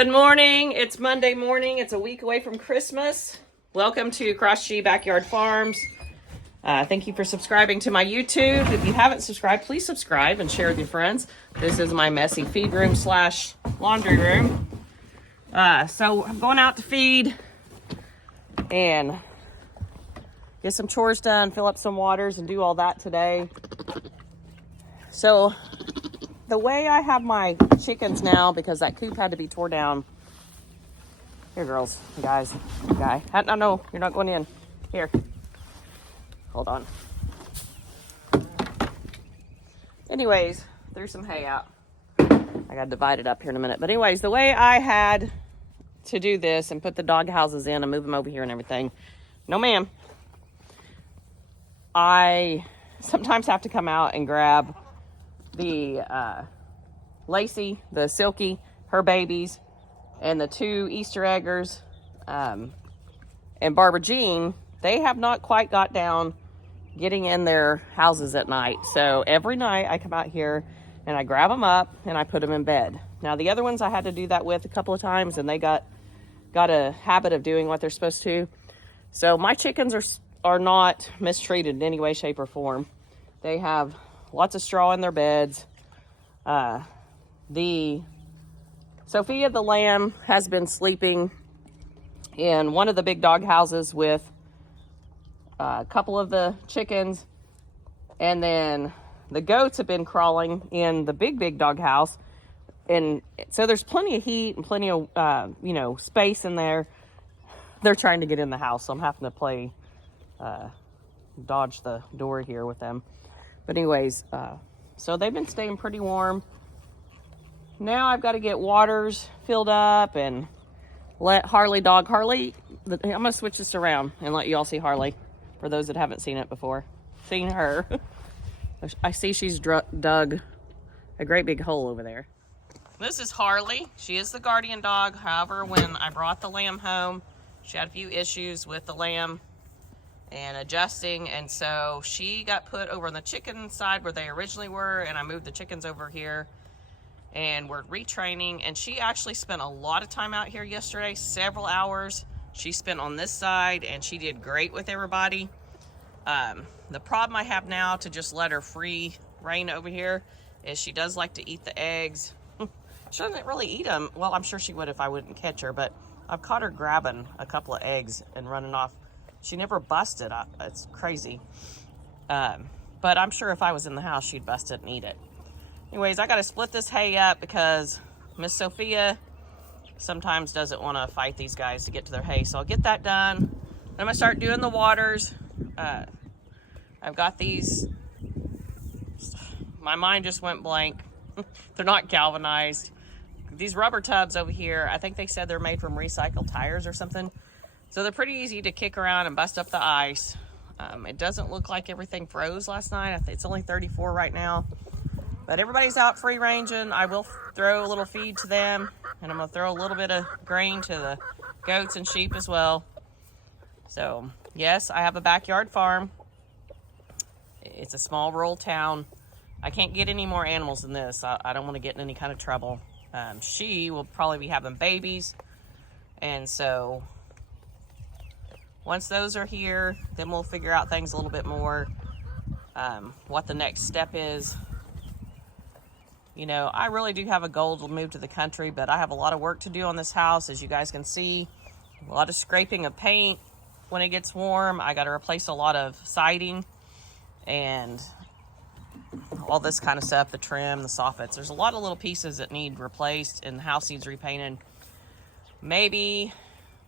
Good morning. It's Monday morning. It's a week away from Christmas. Welcome to Cross G Backyard Farms. Thank you for subscribing to my YouTube. If you haven't subscribed, please subscribe and share with your friends. This is my messy feed room slash laundry room. So I'm going out to feed and get some chores done, fill up some waters, and do all that today. So the way I have my chickens now, because that coop had to be tore down. Here, girls, guys, guy. No, you're not going in. Here. Hold on. Anyways, threw some hay out. I got to divide it up here in a minute. But anyways, the way I had to do this and put the dog houses in and move them over here and everything. No, ma'am. I sometimes have to come out and grab the Lacey, the Silky, her babies, and the two Easter eggers, and Barbara Jean. They have not quite got down getting in their houses at night. So every night I come out here and I grab them up and I put them in bed. Now the other ones I had to do that with a couple of times, and they got a habit of doing what they're supposed to. So my chickens are not mistreated in any way, shape, or form. They have lots of straw in their beds. The Sophia the lamb has been sleeping in one of the big dog houses with a couple of the chickens, and then the goats have been crawling in the big dog house, and so there's plenty of heat and plenty of space in there. They're trying to get in the house, so I'm having to play dodge the door here with them. But anyways, so they've been staying pretty warm. Now I've got to get waters filled up and let Harley, I'm going to switch this around and let you all see Harley, for those that haven't seen it before. Seen her. I see she's dug a great big hole over there. This is Harley. She is the guardian dog. However, when I brought the lamb home, she had a few issues with the lamb and adjusting, and so she got put over on the chicken side where they originally were, and I moved the chickens over here, and we're retraining. And she actually spent a lot of time out here yesterday, several hours she spent on this side, and she did great with everybody. The problem I have now to just let her free reign over here is she does like to eat the eggs. She doesn't really eat them. Well, I'm sure she would if I wouldn't catch her, but I've caught her grabbing a couple of eggs and running off. She never busted. It's crazy. But I'm sure if I was in the house, she'd bust it and eat it. Anyways, I got to split this hay up because Miss Sophia sometimes doesn't want to fight these guys to get to their hay. So I'll get that done. Then I'm going to start doing the waters. I've got these. My mind just went blank. They're not galvanized. These rubber tubs over here, I think they said they're made from recycled tires or something. So they're pretty easy to kick around and bust up the ice. It doesn't look like everything froze last night. I think it's only 34 right now. But everybody's out free ranging. I will throw a little feed to them, and I'm going to throw a little bit of grain to the goats and sheep as well. So, yes, I have a backyard farm. It's a small rural town. I can't get any more animals than this. I don't want to get in any kind of trouble. She will probably be having babies, and so once those are here, then we'll figure out things a little bit more, what the next step is. You know, I really do have a goal to move to the country, but I have a lot of work to do on this house, as you guys can see. A lot of scraping of paint when it gets warm. I got to replace a lot of siding and all this kind of stuff, the trim, the soffits. There's a lot of little pieces that need replaced, and the house needs repainted. Maybe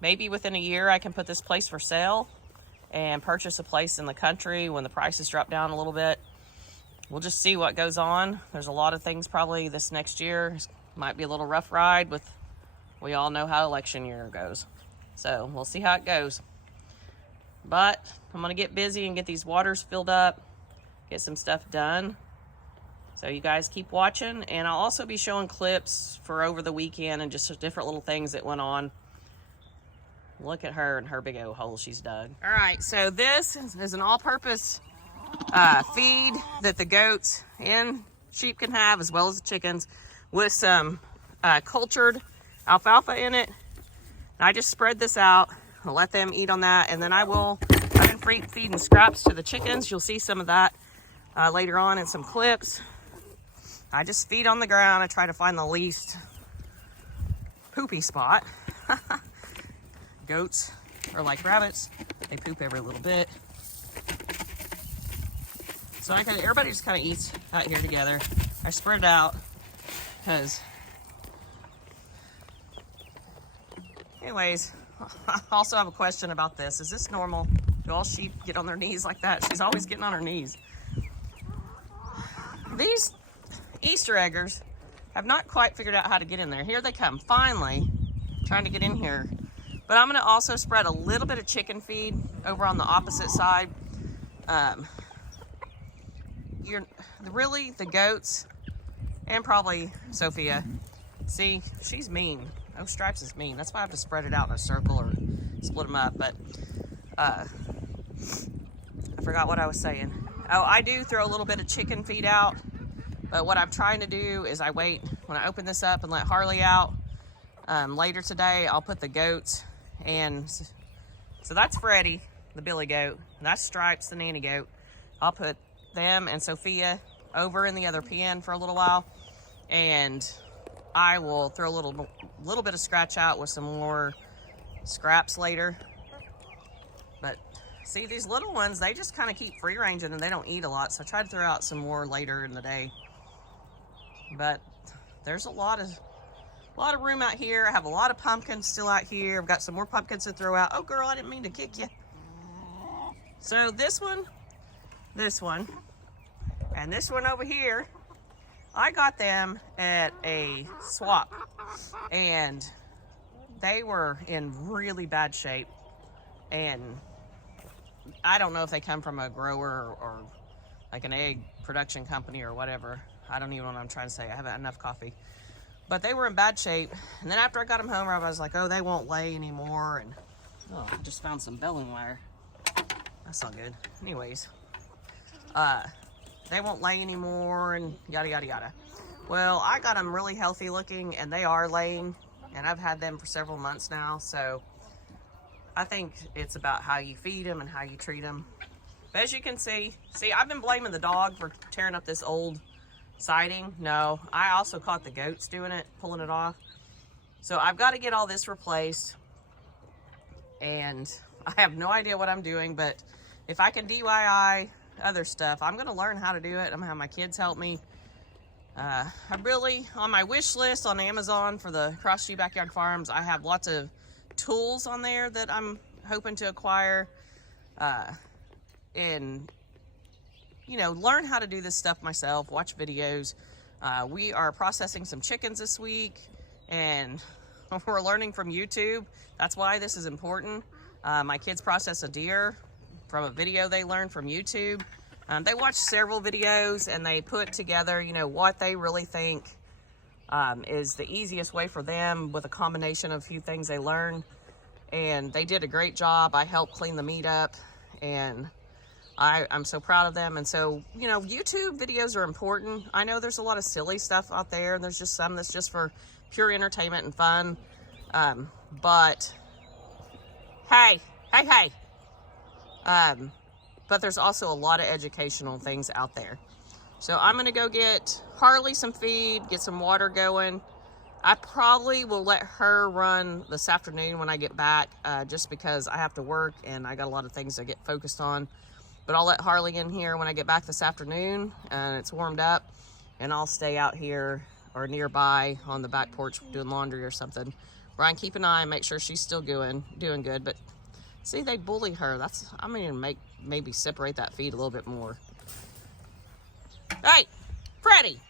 within a year I can put this place for sale and purchase a place in the country when the prices drop down a little bit. We'll just see what goes on. There's a lot of things probably this next year. Might be a little rough ride with, we all know how election year goes. So we'll see how it goes. But I'm going to get busy and get these waters filled up, get some stuff done. So you guys keep watching, and I'll also be showing clips for over the weekend and just different little things that went on. Look at her and her big old hole she's dug. All right, so this is an all-purpose feed that the goats and sheep can have, as well as the chickens, with some cultured alfalfa in it. And I just spread this out. I'll let them eat on that. And then I've been feeding scraps to the chickens. You'll see some of that later on in some clips. I just feed on the ground. I try to find the least poopy spot. Goats are like rabbits. They poop every little bit. So everybody just kind of eats out here together. I spread it out because, anyways, I also have a question about this. Is this normal? Do all sheep get on their knees like that? She's always getting on her knees. These Easter eggers have not quite figured out how to get in there. Here they come, finally, trying to get in here. But I'm gonna also spread a little bit of chicken feed over on the opposite side. The goats, and probably Sophia. See, she's mean. Oh, Stripes is mean. That's why I have to spread it out in a circle or split them up. But I forgot what I was saying. Oh, I do throw a little bit of chicken feed out. But what I'm trying to do is I wait when I open this up and let Harley out. Later today, I'll put the goats, and so that's Freddie, the billy goat, and that's Stripes, the nanny goat. I'll put them and Sophia over in the other pen for a little while, and I will throw a little bit of scratch out with some more scraps later. But see, these little ones, they just kind of keep free ranging and they don't eat a lot, so I try to throw out some more later in the day. But there's a lot of room out here. I have a lot of pumpkins still out here. I've got some more pumpkins to throw out. Oh girl, I didn't mean to kick you. So this one, and this one over here, I got them at a swap, and they were in really bad shape. And I don't know if they come from a grower or like an egg production company or whatever. I don't even know what I'm trying to say. I haven't had enough coffee. But they were in bad shape. And then after I got them home, I was like, oh, they won't lay anymore. And oh, I just found some belling wire. That's not good. Anyways, they won't lay anymore and yada, yada, yada. Well, I got them really healthy looking, and they are laying. And I've had them for several months now. So I think it's about how you feed them and how you treat them. But as you can see, I've been blaming the dog for tearing up this old siding. No, I also caught the goats doing it, pulling it off. So I've got to get all this replaced, and I have no idea what I'm doing, but if I can DIY other stuff, I'm going to learn how to do it. I'm going to have my kids help me. I'm really on my wish list on Amazon for the Cross G Backyard Farms. I have lots of tools on there that I'm hoping to acquire, and learn how to do this stuff myself, watch videos. We are processing some chickens this week, and we're learning from YouTube. That's why this is important. My kids process a deer from a video they learned from YouTube. They watched several videos, and they put together, what they really think is the easiest way for them with a combination of a few things they learned. And they did a great job. I helped clean the meat up, and I'm so proud of them. And so, YouTube videos are important. I know there's a lot of silly stuff out there, and there's just some that's just for pure entertainment and fun. But hey. But there's also a lot of educational things out there. So I'm gonna go get Harley some feed, get some water going. I probably will let her run this afternoon when I get back, just because I have to work and I got a lot of things to get focused on. But I'll let Harley in here when I get back this afternoon and it's warmed up, and I'll stay out here or nearby on the back porch doing laundry or something, where I can keep an eye and make sure she's still doing good. But see, they bully her. I'm gonna maybe separate that feed a little bit more. Hey, Freddie.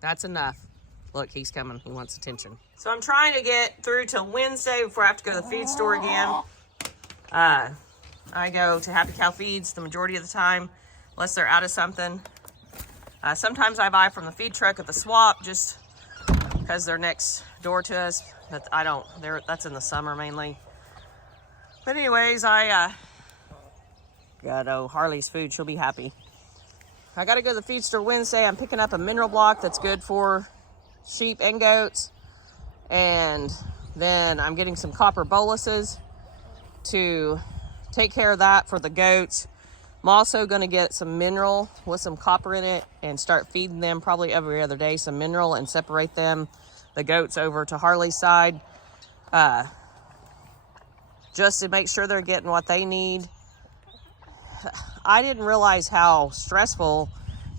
That's enough. Look, he's coming. He wants attention. So I'm trying to get through till Wednesday before I have to go to the feed store again. I go to Happy Cow Feeds the majority of the time, unless they're out of something. Sometimes I buy from the feed truck at the swap just because they're next door to us. But that's in the summer mainly. But anyways, I got Harley's food. She'll be happy. I got to go to the feed store Wednesday. I'm picking up a mineral block that's good for sheep and goats. And then I'm getting some copper boluses to take care of that for the goats. I'm also going to get some mineral with some copper in it and start feeding them probably every other day some mineral and separate them, the goats, over to Harley's side, just to make sure they're getting what they need. I didn't realize how stressful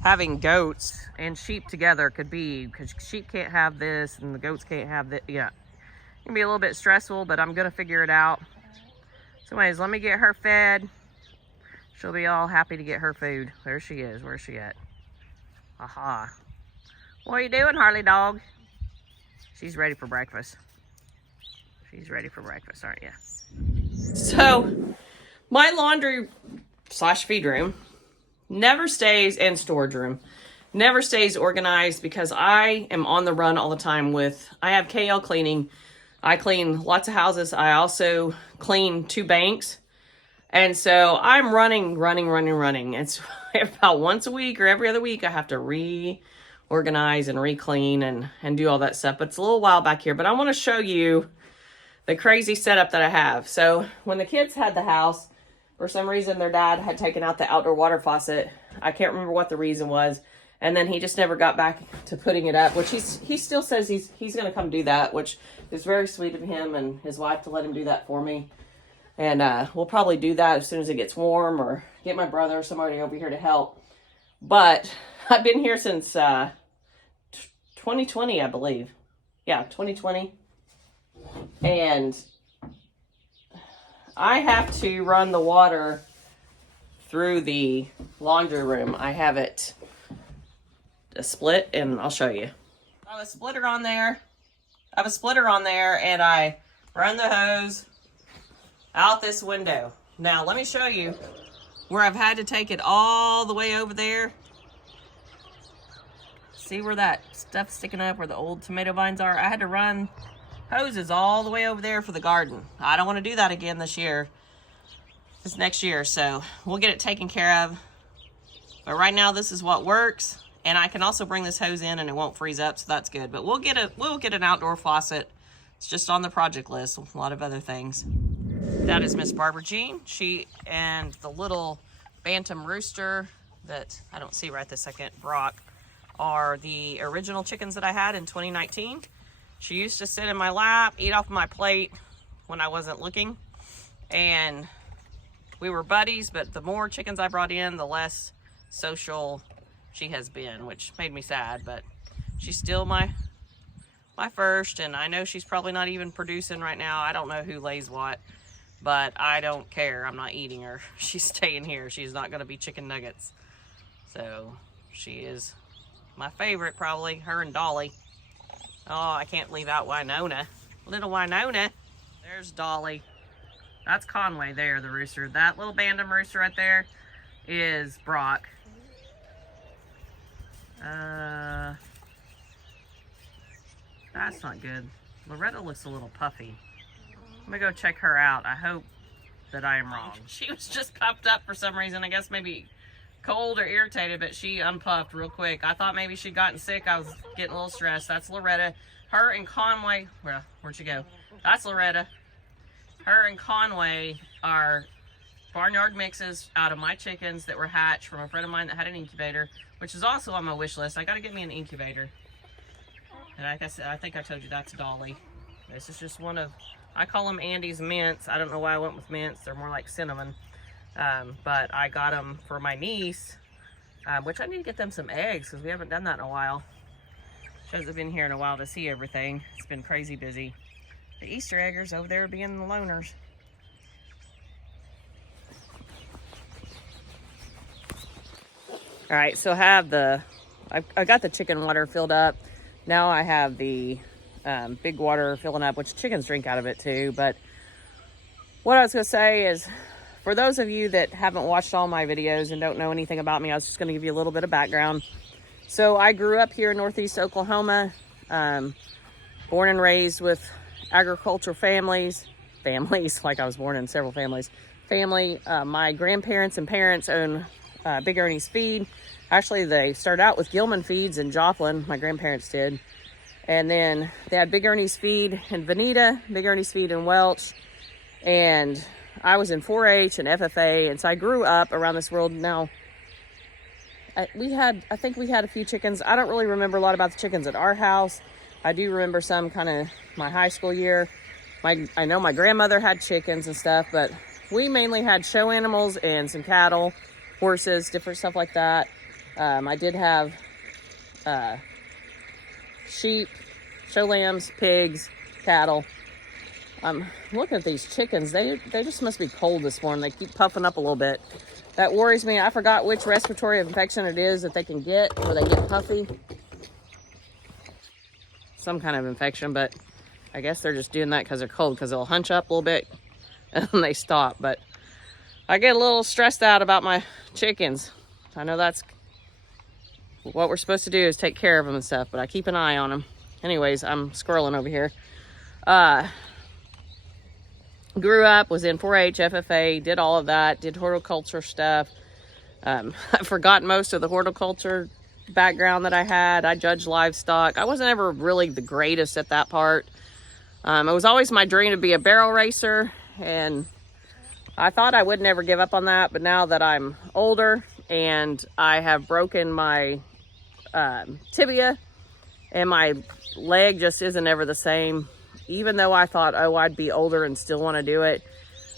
having goats and sheep together could be, because sheep can't have this and the goats can't have that. Yeah, it can be a little bit stressful, but I'm going to figure it out. So anyways, let me get her fed. She'll be all happy to get her food. There she is. Where's she at? Aha. What are you doing, Harley dog? She's ready for breakfast. She's ready for breakfast, aren't you? So, my laundry / feed room never stays, and storage room never stays organized, because I am on the run all the time with, I have KL cleaning. I clean lots of houses. I also clean 2 banks. And so I'm running. It's about once a week or every other week I have to reorganize and re-clean and do all that stuff. But it's a little while back here. But I want to show you the crazy setup that I have. So when the kids had the house, for some reason their dad had taken out the outdoor water faucet. I can't remember what the reason was. And then he just never got back to putting it up, which he still says he's going to come do that, which is very sweet of him and his wife to let him do that for me. And we'll probably do that as soon as it gets warm, or get my brother or somebody over here to help. But I've been here since 2020, I believe. Yeah, 2020. And I have to run the water through the laundry room. I have it a split, and I'll show you. I have a splitter on there. And I run the hose out this window. Now, let me show you where I've had to take it all the way over there. See where that stuff's sticking up, where the old tomato vines are? I had to run hoses all the way over there for the garden. I don't want to do that again this next year, so we'll get it taken care of. But right now, this is what works. And I can also bring this hose in and it won't freeze up, so that's good. But we'll get an outdoor faucet. It's just on the project list with a lot of other things. That is Miss Barbara Jean. She and the little bantam rooster that I don't see right this second, Brock, are the original chickens that I had in 2019. She used to sit in my lap, eat off my plate when I wasn't looking. And we were buddies, but the more chickens I brought in, the less social she has been, which made me sad, but she's still my first, and I know she's probably not even producing right now. I don't know who lays what, but I don't care. I'm not eating her. She's staying here. She's not going to be chicken nuggets. So she is my favorite, probably, her and Dolly. Oh, I can't leave out Winona. Little Winona. There's Dolly. That's Conway there, the rooster. That little bantam rooster right there is Brock. That's not good. Loretta looks a little puffy. I'm gonna go check her out. I hope that I am wrong. She was just puffed up for some reason. I guess maybe cold or irritated, but she unpuffed real quick. I thought maybe she'd gotten sick. I was getting a little stressed. That's Loretta. Her and Conway, well, where'd she go? That's Loretta. Her and Conway are barnyard mixes out of my chickens that were hatched from a friend of mine that had an incubator, which is also on my wish list. I gotta get me an incubator. And like I said, I think I told you that's Dolly. This is just one of, I call them Andy's mints. I don't know why I went with mints. They're more like cinnamon. But I got them for my niece, which I need to get them some eggs because we haven't done that in a while. She hasn't been here in a while to see everything. It's been crazy busy. The Easter eggers over there being the loners. All right, so I got the chicken water filled up. Now I have the big water filling up, which chickens drink out of it too. But what I was gonna say is, for those of you that haven't watched all my videos and don't know anything about me, I was just gonna give you a little bit of background. So I grew up here in Northeast Oklahoma, born and raised with agricultural families, like I was born in several families. My grandparents and parents own Big Ernie's Feed. Actually, they started out with Gilman Feeds in Joplin. My grandparents did. And then they had Big Ernie's Feed in Veneta, Big Ernie's Feed in Welch. And I was in 4-H and FFA. And so I grew up around this world. Now, I think we had a few chickens. I don't really remember a lot about the chickens at our house. I do remember some kind of my high school year. I know my grandmother had chickens and stuff, but we mainly had show animals and some cattle, horses, different stuff like that. I did have sheep, show lambs, pigs, cattle. I'm looking at these chickens. They just must be cold this morning. They keep puffing up a little bit. That worries me. I forgot which respiratory infection it is that they can get where they get puffy. Some kind of infection, but I guess they're just doing that because they're cold, because they'll hunch up a little bit and they stop. But I get a little stressed out about my chickens. I know that's what we're supposed to do, is take care of them and stuff, but I keep an eye on them. Anyways, I'm squirreling over here. Grew up, was in 4-H, FFA, did all of that, did horticulture stuff. I've forgotten most of the horticulture background that I had. I judged livestock. I wasn't ever really the greatest at that part. It was always my dream to be a barrel racer, and I thought I would never give up on that, but now that I'm older and I have broken my tibia and my leg just isn't ever the same, even though I thought, oh, I'd be older and still want to do it,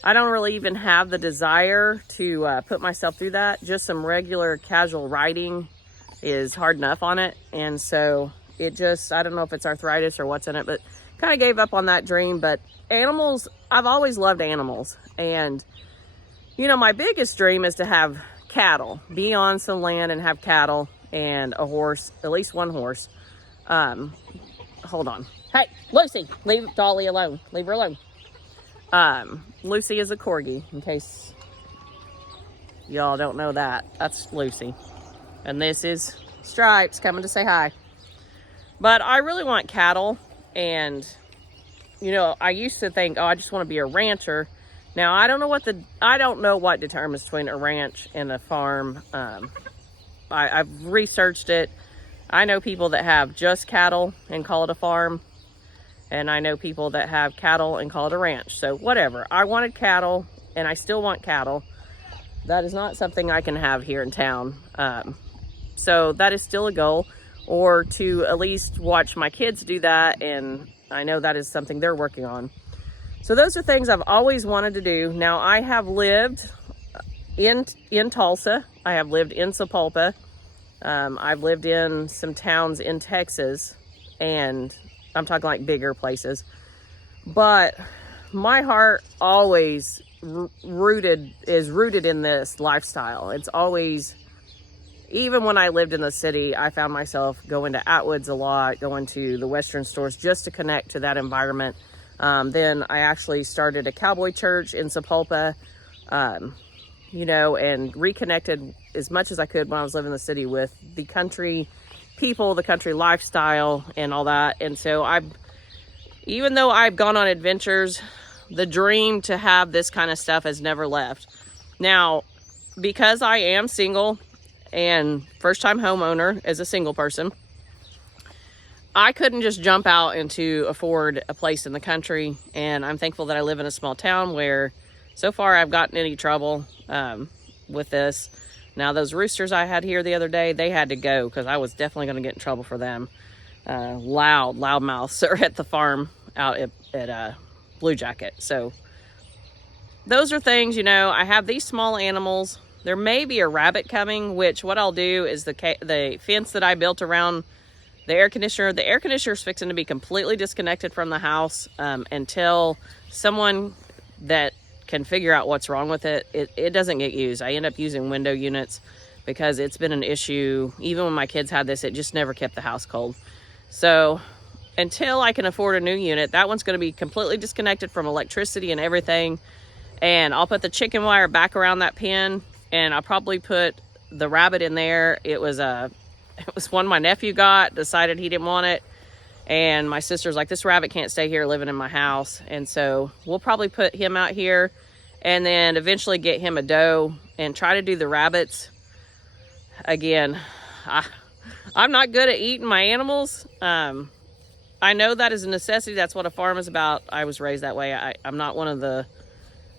I don't really even have the desire to put myself through that. Just some regular casual riding is hard enough on it. And so it just, I don't know if it's arthritis or what's in it, but kind of gave up on that dream. But animals, I've always loved animals. And, you know, my biggest dream is to have cattle, be on some land and have cattle and a horse, at least one horse. Hold on. Hey, Lucy, leave Dolly alone. Leave her alone. Lucy is a corgi, in case y'all don't know that. That's Lucy. And this is Stripes coming to say hi. But I really want cattle. And, you know, I used to think, oh, I just want to be a rancher. Now, I don't know what determines between a ranch and a farm. I've researched it. I know people that have just cattle and call it a farm. And I know people that have cattle and call it a ranch. So whatever. I wanted cattle, and I still want cattle. That is not something I can have here in town. So that is still a goal. Or to at least watch my kids do that. And I know that is something they're working on. So those are things I've always wanted to do. Now, I have lived in Tulsa. I have lived in Sapulpa. I've lived in some towns in Texas, and I'm talking like bigger places. But my heart always is rooted in this lifestyle. It's always, even when I lived in the city, I found myself going to Atwood's a lot, going to the Western stores just to connect to that environment. Then I actually started a cowboy church in Sapulpa, you know, and reconnected as much as I could when I was living in the city with the country people, the country lifestyle and all that. And so even though I've gone on adventures, the dream to have this kind of stuff has never left. Now, because I am single and first-time homeowner as a single person, I couldn't just jump out and to afford a place in the country. And I'm thankful that I live in a small town where so far I've gotten any trouble with this. Now, those roosters I had here the other day, they had to go because I was definitely going to get in trouble for them. Loud mouths are at the farm out at Blue Jacket. So those are things, you know, I have these small animals. There may be a rabbit coming, which what I'll do is the fence that I built around the air conditioner is fixing to be completely disconnected from the house until someone that can figure out what's wrong with it. It doesn't get used. I end up using window units because it's been an issue. Even when my kids had this, it just never kept the house cold. So until I can afford a new unit, that one's going to be completely disconnected from electricity and everything. And I'll put the chicken wire back around that pen, and I'll probably put the rabbit in there. It was one my nephew got, decided he didn't want it. And my sister's like, this rabbit can't stay here living in my house. And so we'll probably put him out here and then eventually get him a doe and try to do the rabbits. Again, I'm not good at eating my animals. I know that is a necessity. That's what a farm is about. I was raised that way. I'm not one of the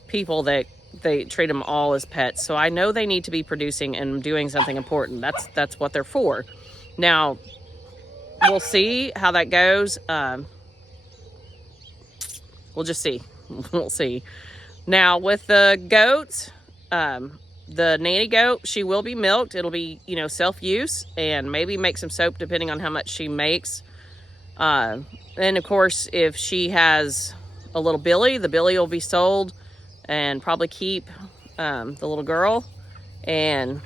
people that they treat them all as pets. So I know they need to be producing and doing something important. That's what they're for. Now, we'll see how that goes. We'll just see. We'll see. Now, with the goats, the nanny goat, she will be milked. It'll be, you know, self-use, and maybe make some soap depending on how much she makes. And of course, if she has a little billy, the billy will be sold, and probably keep the little girl. And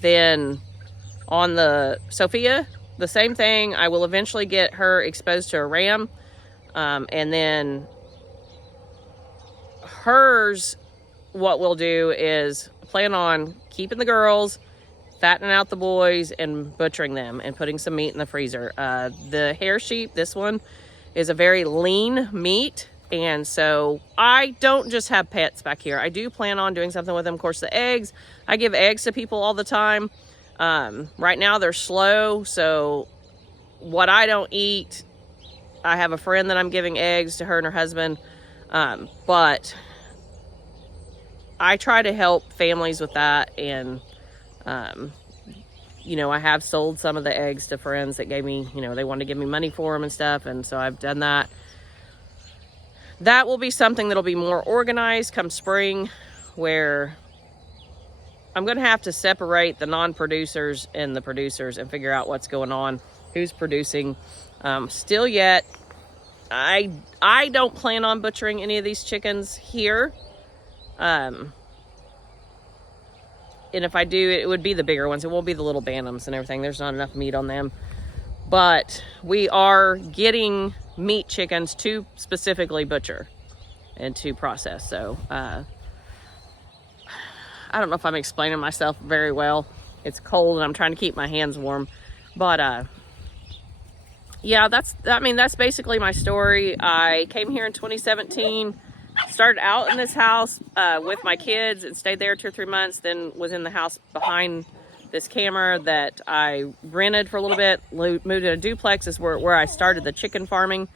then on the Sophia, the same thing. I will eventually get her exposed to a ram, and then hers, what we'll do is plan on keeping the girls, fattening out the boys, and butchering them and putting some meat in the freezer. The hair sheep, this one, is a very lean meat. And so I don't just have pets back here. I do plan on doing something with them. Of course, the eggs, I give eggs to people all the time. Right now they're slow. So what I don't eat, I have a friend that I'm giving eggs to, her and her husband. But I try to help families with that. And, you know, I have sold some of the eggs to friends that gave me, you know, they wanted to give me money for them and stuff. And so I've done that. That will be something that'll be more organized come spring, where I'm going to have to separate the non-producers and the producers and figure out what's going on, who's producing. Still yet, I don't plan on butchering any of these chickens here. And if I do, it would be the bigger ones. It won't be the little bantams and everything. There's not enough meat on them. But we are getting meat chickens to specifically butcher and to process. So I don't know if I'm explaining myself very well. It's cold and I'm trying to keep my hands warm. But yeah, that's basically my story. I came here in 2017, started out in this house with my kids and stayed there 2 or 3 months, then was in the house behind this camera that I rented for a little bit, moved in a duplex. Is where I started the chicken farming.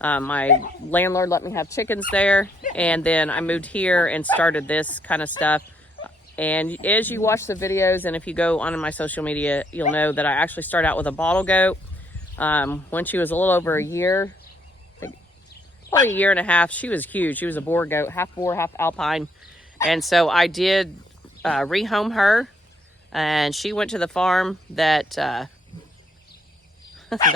My landlord let me have chickens there, and then I moved here and started this kind of stuff. And as you watch the videos, and if you go on my social media, you'll know that I actually started out with a bottle goat. When she was a little over a year, probably a year and a half, she was huge. She was a boar goat, half boar, half alpine. And so I did rehome her, and she went to the farm that they're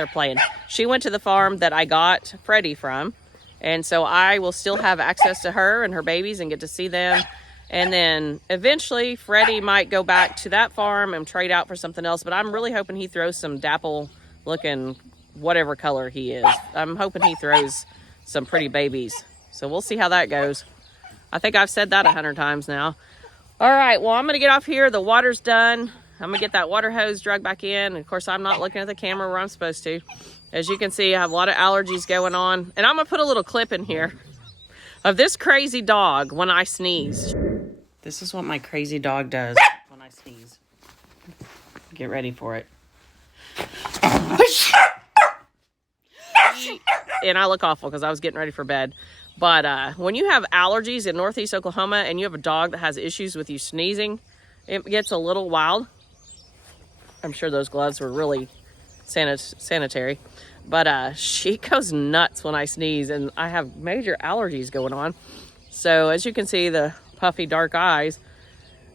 playing. She went to the farm that I got Freddie from. And so I will still have access to her and her babies and get to see them. And then eventually Freddie might go back to that farm and trade out for something else. But I'm really hoping he throws some dapple looking whatever color he is. I'm hoping he throws some pretty babies. So we'll see how that goes. I think I've said that 100 times now. All right, well, I'm going to get off here. The water's done. I'm going to get that water hose dragged back in. And of course, I'm not looking at the camera where I'm supposed to. As you can see, I have a lot of allergies going on. And I'm going to put a little clip in here of this crazy dog when I sneeze. This is what my crazy dog does when I sneeze. Get ready for it. And I look awful because I was getting ready for bed. But when you have allergies in Northeast Oklahoma and you have a dog that has issues with you sneezing, it gets a little wild. I'm sure those gloves were really sanitary. But she goes nuts when I sneeze, and I have major allergies going on. So as you can see, the puffy dark eyes.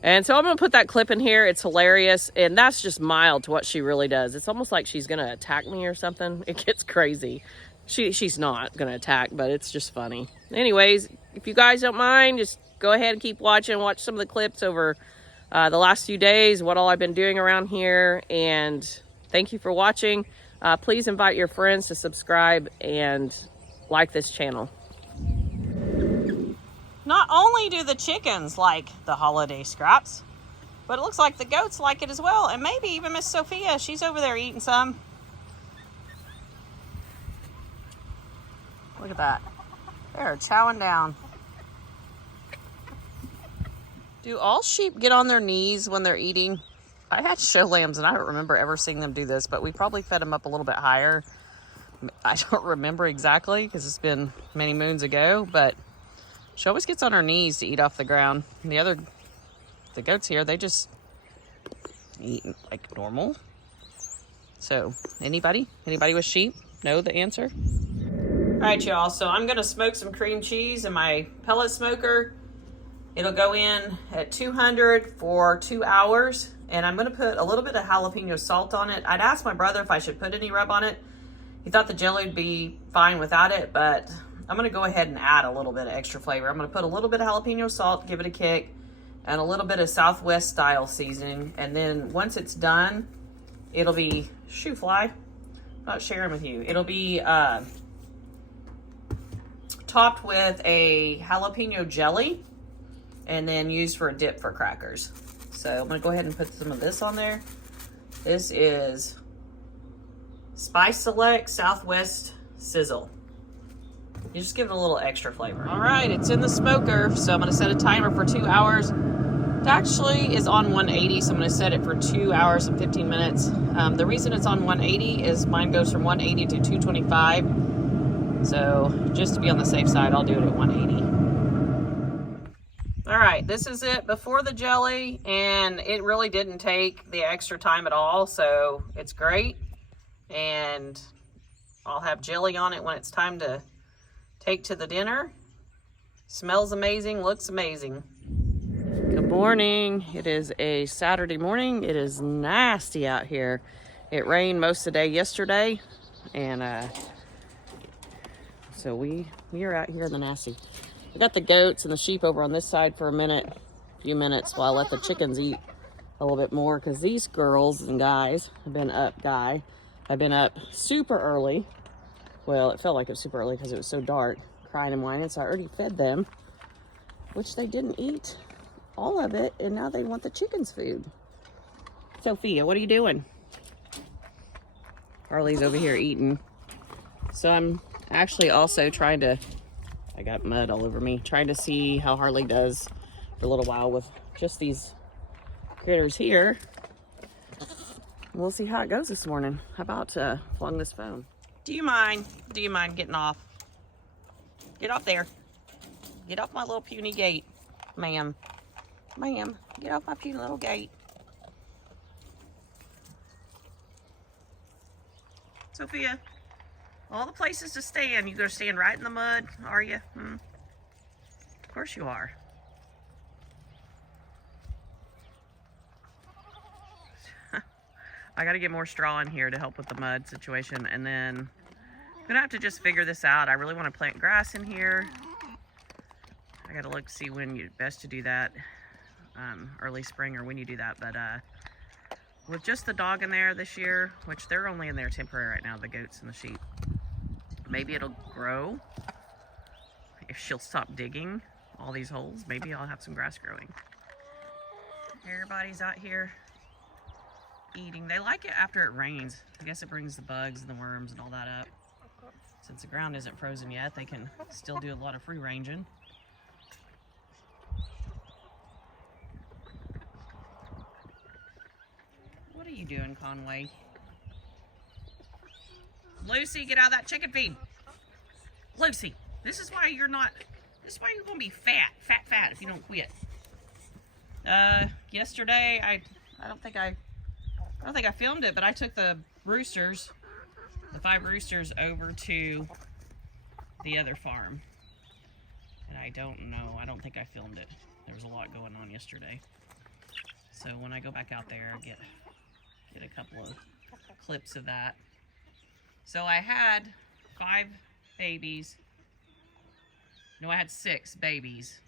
And so I'm going to put that clip in here. It's hilarious. And that's just mild to what she really does. It's almost like she's going to attack me or something. It gets crazy. She's not going to attack, but it's just funny. Anyways, if you guys don't mind, just go ahead and keep watching. Watch some of the clips over the last few days, what all I've been doing around here. And thank you for watching. Please invite your friends to subscribe and like this channel. Not only do the chickens like the holiday scraps, but it looks like the goats like it as well. And maybe even Miss Sophia, she's over there eating some. Look at that. They're chowing down. Do all sheep get on their knees when they're eating? I had show lambs and I don't remember ever seeing them do this, but we probably fed them up a little bit higher. I don't remember exactly because it's been many moons ago, but she always gets on her knees to eat off the ground. And the goats here, they just eat like normal. So anybody with sheep know the answer? All right, y'all, so I'm gonna smoke some cream cheese in my pellet smoker. It'll go in at 200 for 2 hours, and I'm gonna put a little bit of jalapeno salt on it. I'd asked my brother if I should put any rub on it. He thought the jelly would be fine without it, but I'm gonna go ahead and add a little bit of extra flavor. I'm gonna put a little bit of jalapeno salt, give it a kick, and a little bit of Southwest style seasoning. And then once it's done, it'll be, shoo fly, I'm not sharing with you. It'll be topped with a jalapeno jelly and then used for a dip for crackers. So I'm gonna go ahead and put some of this on there. This is Spice Select Southwest Sizzle. You just give it a little extra flavor. All right, it's in the smoker, so I'm gonna set a timer for 2 hours. It actually is on 180, so I'm gonna set it for 2 hours and 15 minutes. The reason it's on 180 is mine goes from 180 to 225. So just to be on the safe side, I'll do it at 180. All right, this is it before the jelly, and it really didn't take the extra time at all, so it's great. And I'll have jelly on it when it's time to take to the dinner. Smells amazing, looks amazing. Good morning. It is a Saturday morning. It is nasty out here. It rained most of the day yesterday, and so we are out here in the nasty. We got the goats and the sheep over on this side for a few minutes while I let the chickens eat a little bit more, because these girls and guys have been up. I've been up super early. Well, it felt like it was super early because it was so dark, crying and whining. So I already fed them, which they didn't eat all of it, and now they want the chicken's food. Sophia, what are you doing? Harley's over here eating. So I'm actually also trying to, I got mud all over me, trying to see how Harley does for a little while with just these critters here. We'll see how it goes this morning. How about flung this phone? Do you mind getting off? Get off there. Get off my little puny gate, ma'am. Ma'am, get off my puny little gate. Sophia, all the places to stand, you gonna stand right in the mud, are you? Of course you are. I gotta get more straw in here to help with the mud situation, and then I'm gonna have to just figure this out. I really wanna plant grass in here. I gotta look to see when you best to do that, early spring or when you do that, but with just the dog in there this year, which they're only in there temporary right now, the goats and the sheep, maybe it'll grow. If she'll stop digging all these holes, maybe I'll have some grass growing. Everybody's out here eating. They like it after it rains. I guess it brings the bugs and the worms and all that up. Since the ground isn't frozen yet, they can still do a lot of free ranging. What are you doing, Conway? Lucy, get out of that chicken feed. Lucy, this is why you're not, this is why you're gonna be fat if you don't quit. Yesterday, I don't think I filmed it, but I took the roosters, the 5 roosters, over to the other farm. And I don't think I filmed it. There was a lot going on yesterday. So when I go back out there, I'll get a couple of clips of that. So I had 5 babies. No, I had 6 babies,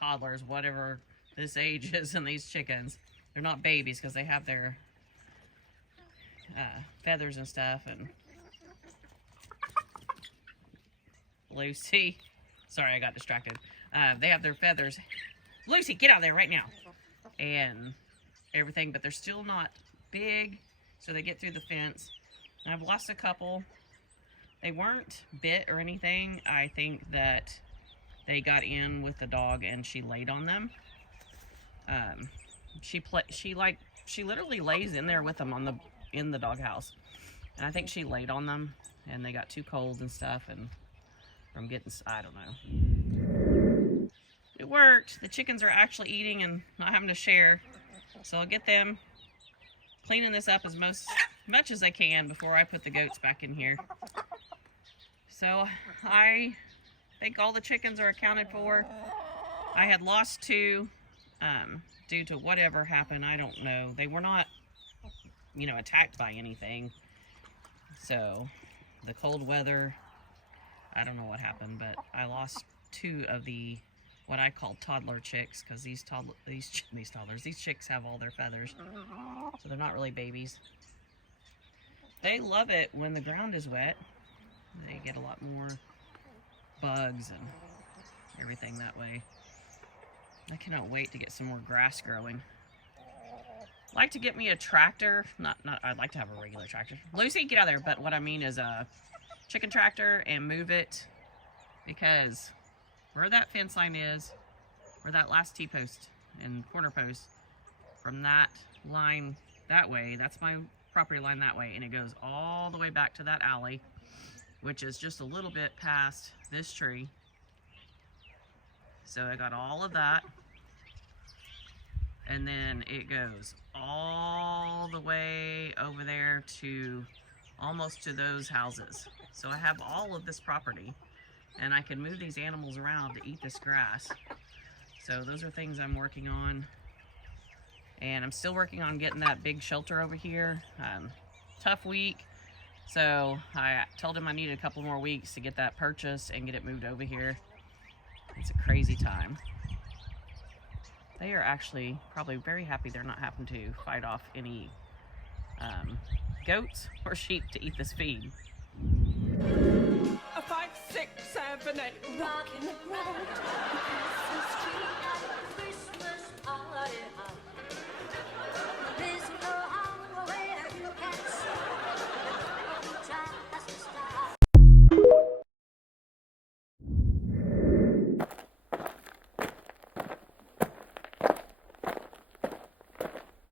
toddlers, whatever this age is in these chickens. They're not babies because they have their feathers and stuff. And Lucy, sorry, I got distracted. They have their feathers. Lucy, get out of there right now. And everything, but they're still not big, so they get through the fence. And I've lost a couple. They weren't bit or anything. I think that they got in with the dog and she laid on them. She literally lays in there with them in the doghouse, and I think she laid on them and they got too cold and stuff, and from getting, I don't know. It worked. The chickens are actually eating and not having to share. So I'll get them cleaning this up as much as I can before I put the goats back in here. So I think all the chickens are accounted for. I had lost 2 due to whatever happened. I don't know. They were not, you know, attacked by anything. So the cold weather, I don't know what happened, but I lost 2 of the what I call toddler chicks, because these chicks have all their feathers, so they're not really babies. They love it when the ground is wet. They get a lot more bugs and everything that way. I cannot wait to get some more grass growing. I'd like to get me a tractor. I'd like to have a regular tractor. Lucy, get out of there. But what I mean is a chicken tractor and move it, because where that fence line is, where that last T-post and corner post, from that line that way, that's my property line that way, and it goes all the way back to that alley, which is just a little bit past this tree. So I got all of that, and then it goes all the way over there to almost to those houses. So I have all of this property, and I can move these animals around to eat this grass. So those are things I'm working on. And I'm still working on getting that big shelter over here. Tough week. So I told him I needed a couple more weeks to get that purchased and get it moved over here. It's a crazy time. They are actually probably very happy they're not having to fight off any goats or sheep to eat this feed. 5, 6, 7, 8, rocking around.